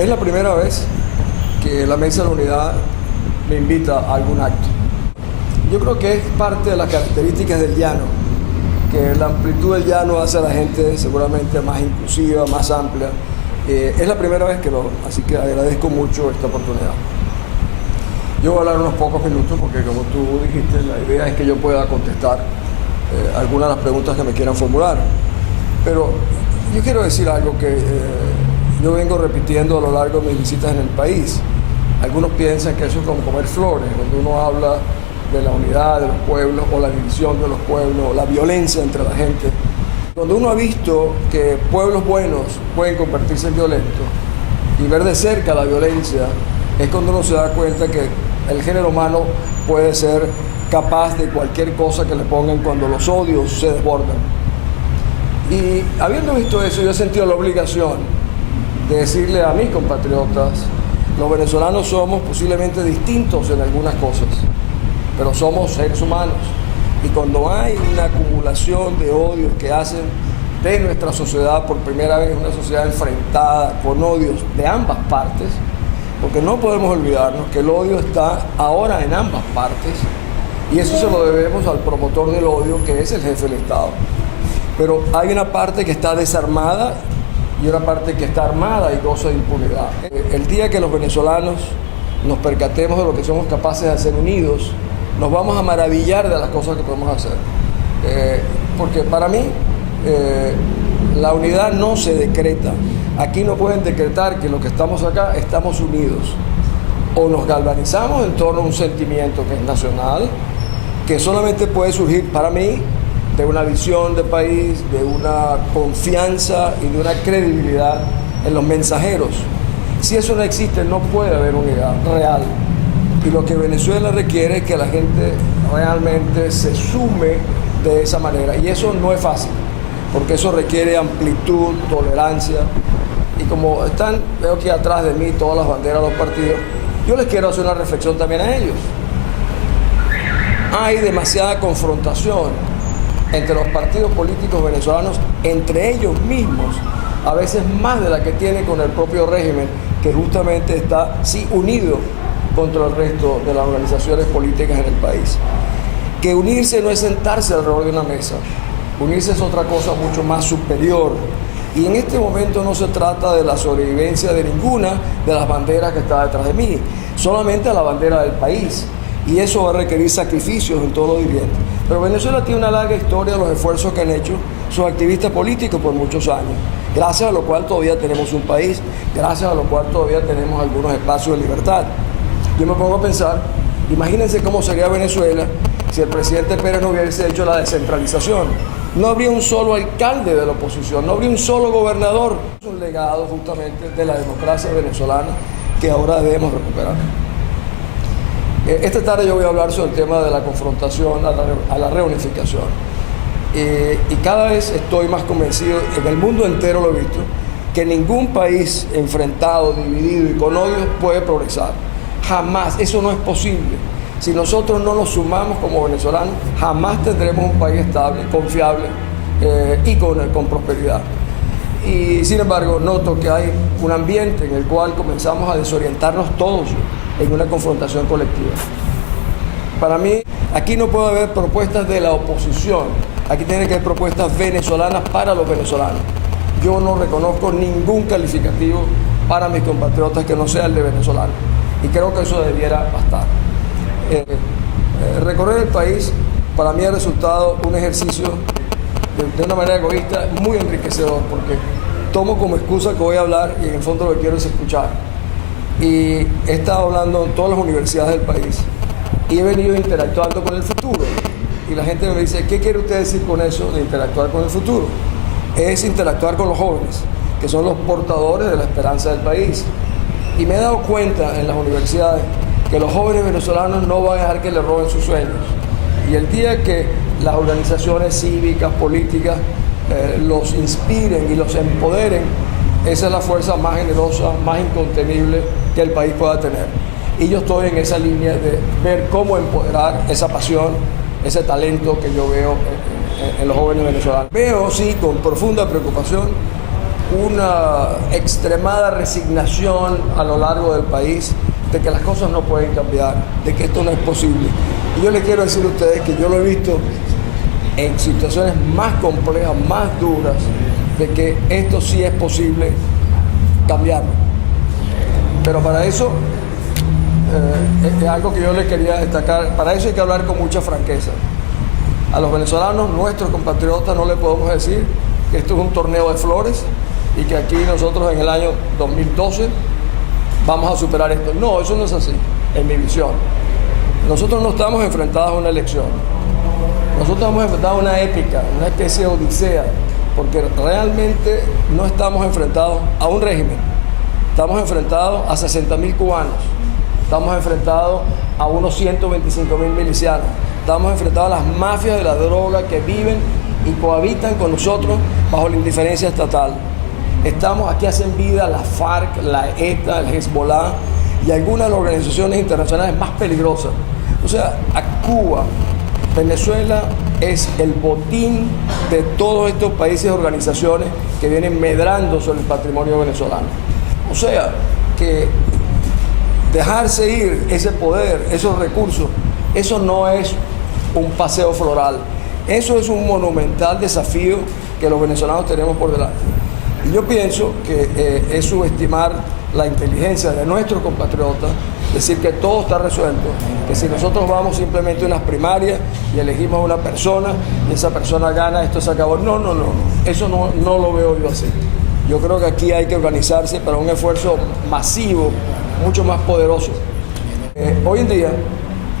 Es la primera vez que la Mesa de la Unidad me invita a algún acto. Yo creo que es parte de las características del llano, que la amplitud del llano hace a la gente seguramente más inclusiva, más amplia. Es la primera vez que lo hago, así que agradezco mucho esta oportunidad. Yo voy a hablar unos pocos minutos porque, como tú dijiste, la idea es que yo pueda contestar algunas de las preguntas que me quieran formular. Pero yo quiero decir algo que yo vengo repitiendo a lo largo de mis visitas en el país. Algunos piensan que eso es como comer flores, cuando uno habla de la unidad de los pueblos o la división de los pueblos o la violencia entre la gente. Cuando uno ha visto que pueblos buenos pueden convertirse en violentos y ver de cerca la violencia, es cuando uno se da cuenta que el género humano puede ser capaz de cualquier cosa que le pongan cuando los odios se desbordan. Y habiendo visto eso, yo he sentido la obligación de decirle a mis compatriotas: los venezolanos somos posiblemente distintos en algunas cosas, pero somos seres humanos. Y cuando hay una acumulación de odios que hacen de nuestra sociedad por primera vez una sociedad enfrentada con odios de ambas partes, porque no podemos olvidarnos que el odio está ahora en ambas partes, y eso se lo debemos al promotor del odio, que es el jefe del Estado. Pero hay una parte que está desarmada y una parte que está armada y goza de impunidad. El día que los venezolanos nos percatemos de lo que somos capaces de hacer unidos, nos vamos a maravillar de las cosas que podemos hacer. Porque para mí, la unidad no se decreta. Aquí no pueden decretar que los que estamos acá estamos unidos. O nos galvanizamos en torno a un sentimiento que es nacional, que solamente puede surgir para mí de una visión de país, de una confianza y de una credibilidad en los mensajeros. Si eso no existe, no puede haber unidad real. Y lo que Venezuela requiere es que la gente realmente se sume de esa manera. Y eso no es fácil, porque eso requiere amplitud, tolerancia. Y como veo aquí atrás de mí todas las banderas de los partidos, yo les quiero hacer una reflexión también a ellos. Hay demasiada confrontación entre los partidos políticos venezolanos, entre ellos mismos, a veces más de la que tiene con el propio régimen, que justamente está, sí, unido contra el resto de las organizaciones políticas en el país. Que unirse no es sentarse alrededor de una mesa, unirse es otra cosa mucho más superior. Y en este momento no se trata de la sobrevivencia de ninguna de las banderas que está detrás de mí, solamente a la bandera del país. Y eso va a requerir sacrificios en todos los dirigentes. Pero Venezuela tiene una larga historia de los esfuerzos que han hecho sus activistas políticos por muchos años, gracias a lo cual todavía tenemos un país, gracias a lo cual todavía tenemos algunos espacios de libertad. Yo me pongo a pensar, imagínense cómo sería Venezuela si el presidente Pérez no hubiese hecho la descentralización. No habría un solo alcalde de la oposición, no habría un solo gobernador. Es un legado justamente de la democracia venezolana que ahora debemos recuperar. Esta tarde yo voy a hablar sobre el tema de la confrontación a la reunificación. Y cada vez estoy más convencido, en el mundo entero lo he visto, que ningún país enfrentado, dividido y con odio puede progresar. Jamás, eso no es posible. Si nosotros no nos sumamos como venezolanos, jamás tendremos un país estable, confiable y con prosperidad. Y sin embargo, noto que hay un ambiente en el cual comenzamos a desorientarnos todos en una confrontación colectiva. Para mí, aquí no puede haber propuestas de la oposición, aquí tienen que haber propuestas venezolanas para los venezolanos. Yo no reconozco ningún calificativo para mis compatriotas que no sea el de venezolano, y creo que eso debiera bastar. Recorrer el país para mí ha resultado un ejercicio de una manera egoísta muy enriquecedor, porque tomo como excusa que voy a hablar y en el fondo lo que quiero es escuchar. Y he estado hablando en todas las universidades del país y he venido interactuando con el futuro. Y la gente me dice: ¿qué quiere usted decir con eso de interactuar con el futuro? Es interactuar con los jóvenes, que son los portadores de la esperanza del país. Y me he dado cuenta en las universidades que los jóvenes venezolanos no van a dejar que les roben sus sueños. Y el día que las organizaciones cívicas, políticas, los inspiren y los empoderen, esa es la fuerza más generosa, más incontenible que el país pueda tener. Y yo estoy en esa línea de ver cómo empoderar esa pasión, ese talento que yo veo en los jóvenes venezolanos. Veo, sí, con profunda preocupación, una extremada resignación a lo largo del país de que las cosas no pueden cambiar, de que esto no es posible. Y yo les quiero decir a ustedes que yo lo he visto en situaciones más complejas, más duras, de que esto sí es posible cambiarlo. Pero para eso, es algo que yo les quería destacar, para eso hay que hablar con mucha franqueza. A los venezolanos, nuestros compatriotas, no le podemos decir que esto es un torneo de flores y que aquí nosotros en el año 2012 vamos a superar esto. No, eso no es así, en mi visión. Nosotros no estamos enfrentados a una elección. Nosotros hemos enfrentado una épica, una especie de odisea, porque realmente no estamos enfrentados a un régimen. Estamos enfrentados a 60.000 cubanos. Estamos enfrentados a unos 125.000 milicianos. Estamos enfrentados a las mafias de la droga que viven y cohabitan con nosotros bajo la indiferencia estatal. Aquí hacen vida la FARC, la ETA, el Hezbollah y algunas de las organizaciones internacionales más peligrosas. O sea, a Cuba, Venezuela es el botín de todos estos países y organizaciones que vienen medrando sobre el patrimonio venezolano. O sea, que dejarse ir ese poder, esos recursos, eso no es un paseo floral. Eso es un monumental desafío que los venezolanos tenemos por delante. Y yo pienso que es subestimar la inteligencia de nuestros compatriotas, decir que todo está resuelto, que si nosotros vamos simplemente a unas primarias y elegimos a una persona y esa persona gana, esto se acabó. No, eso no lo veo yo así. Yo creo que aquí hay que organizarse para un esfuerzo masivo, mucho más poderoso. Hoy en día,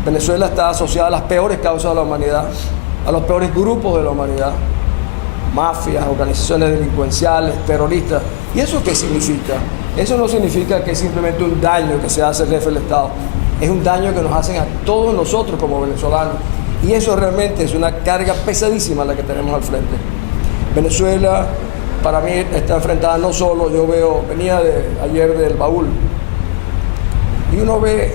Venezuela está asociada a las peores causas de la humanidad, a los peores grupos de la humanidad, mafias, organizaciones delincuenciales, terroristas. ¿Y eso qué significa? Eso no significa que es simplemente un daño que se hace al jefe del Estado. Es un daño que nos hacen a todos nosotros como venezolanos. Y eso realmente es una carga pesadísima la que tenemos al frente. Venezuela, para mí, está enfrentada no solo, venía ayer del Baúl, y uno ve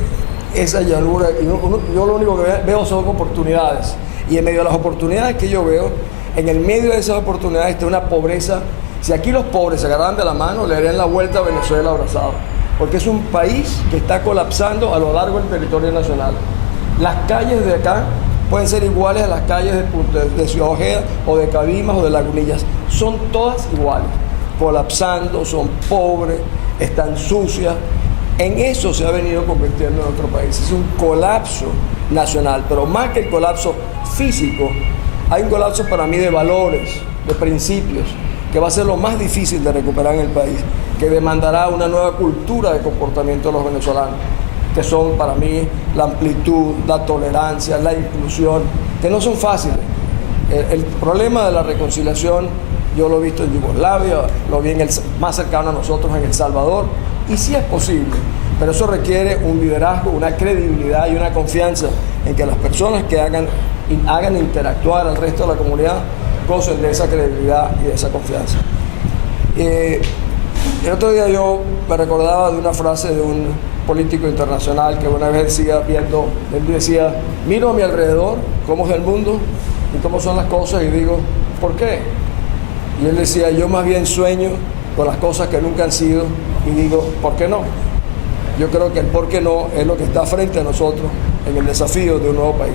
esa llanura, y yo lo único que veo son oportunidades. Y en medio de las oportunidades que yo veo, en el medio de esas oportunidades está una pobreza. Si aquí los pobres se agarran de la mano, le darían la vuelta a Venezuela abrazados. Porque es un país que está colapsando a lo largo del territorio nacional. Las calles de acá pueden ser iguales a las calles de Ciudad Ojeda o de Cabimas o de Lagunillas. Son todas iguales, colapsando, son pobres, están sucias. En eso se ha venido convirtiendo en nuestro país. Es un colapso nacional, pero más que el colapso físico, hay un colapso para mí de valores, de principios, que va a ser lo más difícil de recuperar en el país, que demandará una nueva cultura de comportamiento de los venezolanos, que son para mí la amplitud, la tolerancia, la inclusión, que no son fáciles. El problema de la reconciliación, yo lo he visto en Yugoslavia, lo vi más cercano a nosotros en El Salvador, y sí es posible, pero eso requiere un liderazgo, una credibilidad y una confianza en que las personas que hagan interactuar al resto de la comunidad gocen de esa credibilidad y de esa confianza. El otro día yo me recordaba de una frase de un político internacional que una vez él decía, miro a mi alrededor cómo es el mundo y cómo son las cosas y digo, ¿por qué? Y él decía, yo más bien sueño con las cosas que nunca han sido y digo, ¿por qué no? Yo creo que el por qué no es lo que está frente a nosotros en el desafío de un nuevo país.